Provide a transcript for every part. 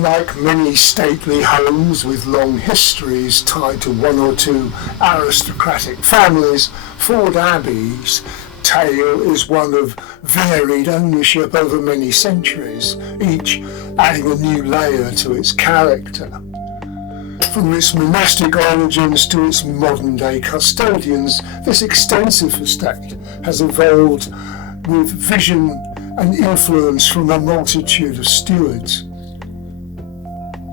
Unlike many stately homes with long histories tied to one or two aristocratic families, Forde Abbey's tale is one of varied ownership over many centuries, each adding a new layer to its character. From its monastic origins to its modern-day custodians, this extensive estate has evolved with vision and influence from a multitude of stewards.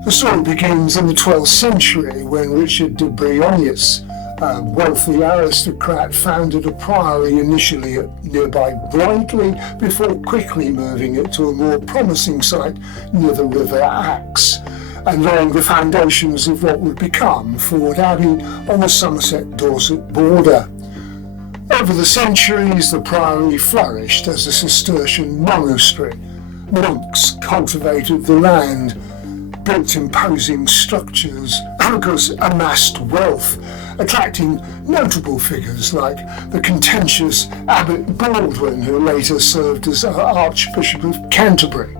The story begins in the 12th century when Richard de Brionius, a wealthy aristocrat, founded a priory initially at nearby Brightly before quickly moving it to a more promising site near the River Axe and laying the foundations of what would become Forde Abbey on the Somerset-Dorset border. Over the centuries, the priory flourished as a Cistercian monastery. Monks cultivated the land, built imposing structures, amassed wealth, attracting notable figures like the contentious Abbot Baldwin, who later served as Archbishop of Canterbury.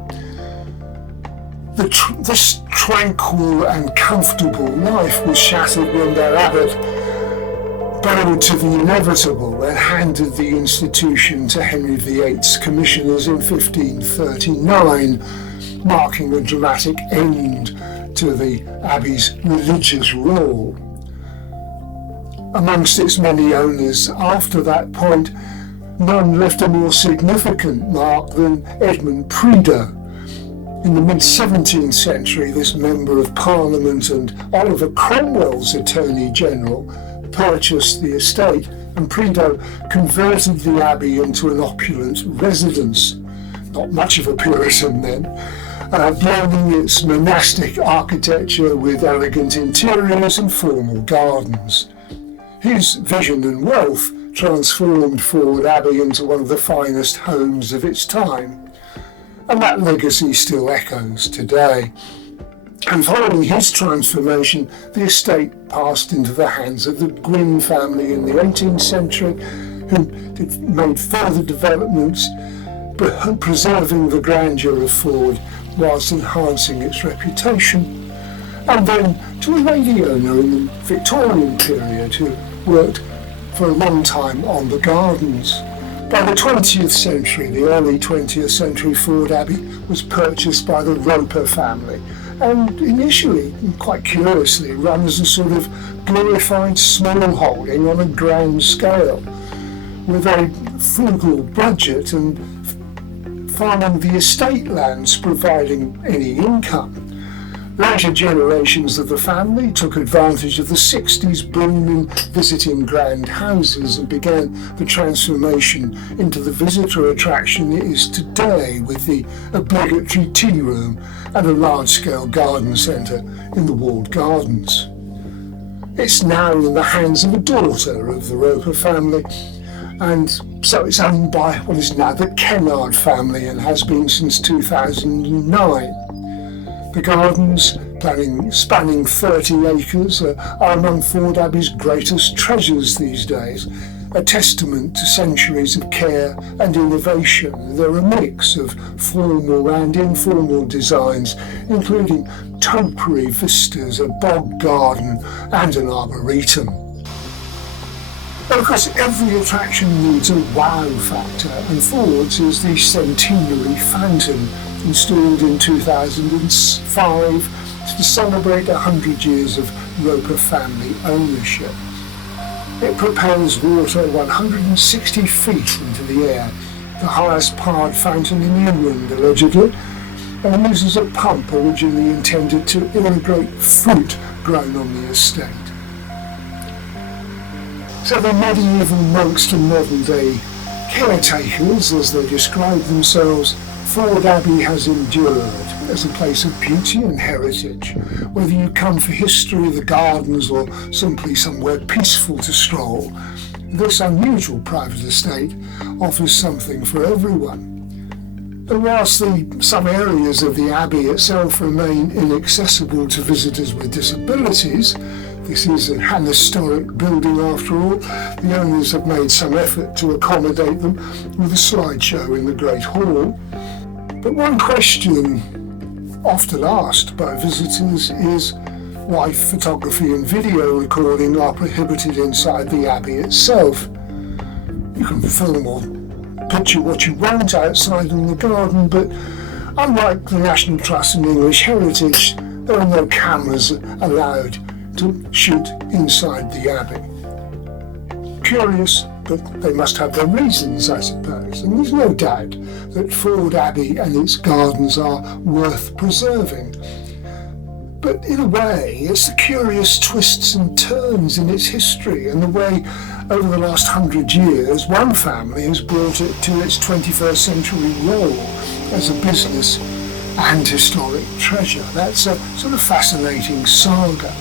This tranquil and comfortable life was shattered when their abbot bowed to the inevitable and handed the institution to Henry VIII's commissioners in 1539, marking a dramatic end to the Abbey's religious role. Amongst its many owners after that point, none left a more significant mark than Edmund Prideaux. In the mid-17th century, this Member of Parliament and Oliver Cromwell's Attorney General purchased the estate, and Prideaux converted the abbey into an opulent residence. Not much of a Puritan then, blending its monastic architecture with elegant interiors and formal gardens. His vision and wealth transformed Forde Abbey into one of the finest homes of its time, and that legacy still echoes today. And following his transformation, the estate passed into the hands of the Gwynn family in the 18th century, who made further developments, preserving the grandeur of Forde whilst enhancing its reputation, and then to a lady owner in the Victorian period who worked for a long time on the gardens. By the 20th century, the early 20th century, Forde Abbey was purchased by the Roper family, and initially, quite curiously, run as a sort of glorified small holding on a grand scale, with a frugal budget and farming the estate lands providing any income. Later generations of the family took advantage of the 60s boom in visiting grand houses and began the transformation into the visitor attraction it is today, with the obligatory tea room and a large-scale garden centre in the walled gardens. It's now in the hands of a daughter of the Roper family, and so it's owned by what is now the Kennard family and has been since 2009. The gardens, spanning 30 acres, are among Forde Abbey's greatest treasures these days, a testament to centuries of care and innovation. They're a mix of formal and informal designs, including topiary vistas, a bog garden and an arboretum. But of course, every attraction needs a wow factor, and Forde's is the centenary fountain, installed in 2005 to celebrate 100 years of Roper family ownership. It propels water 160 feet into the air, the highest powered fountain in England allegedly, and uses a pump originally intended to irrigate fruit grown on the estate. So the medieval monks to modern day caretakers, as they describe themselves, Forde Abbey has endured as a place of beauty and heritage. Whether you come for history, the gardens, or simply somewhere peaceful to stroll, this unusual private estate offers something for everyone. And whilst some areas of the Abbey itself remain inaccessible to visitors with disabilities, this is an historic building after all, the owners have made some effort to accommodate them with a slideshow in the Great Hall. But one question often asked by visitors is why photography and video recording are prohibited inside the Abbey itself. You can film or picture what you want outside in the garden, but unlike the National Trust and English Heritage, there are no cameras allowed to shoot inside the Abbey. Curious, but they must have their reasons, I suppose, and there's no doubt that Forde Abbey and its gardens are worth preserving. But in a way, it's the curious twists and turns in its history and the way, over the last 100 years, one family has brought it to its 21st century role as a business and historic treasure. That's a sort of fascinating saga.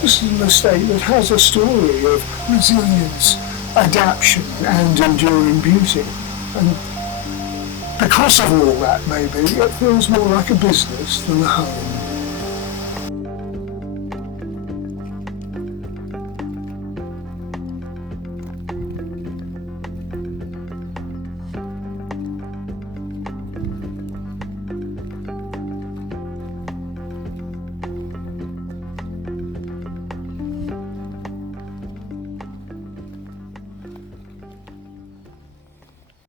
This is an estate that has a story of resilience, adaptation and enduring beauty. And because of all that, maybe, it feels more like a business than a home.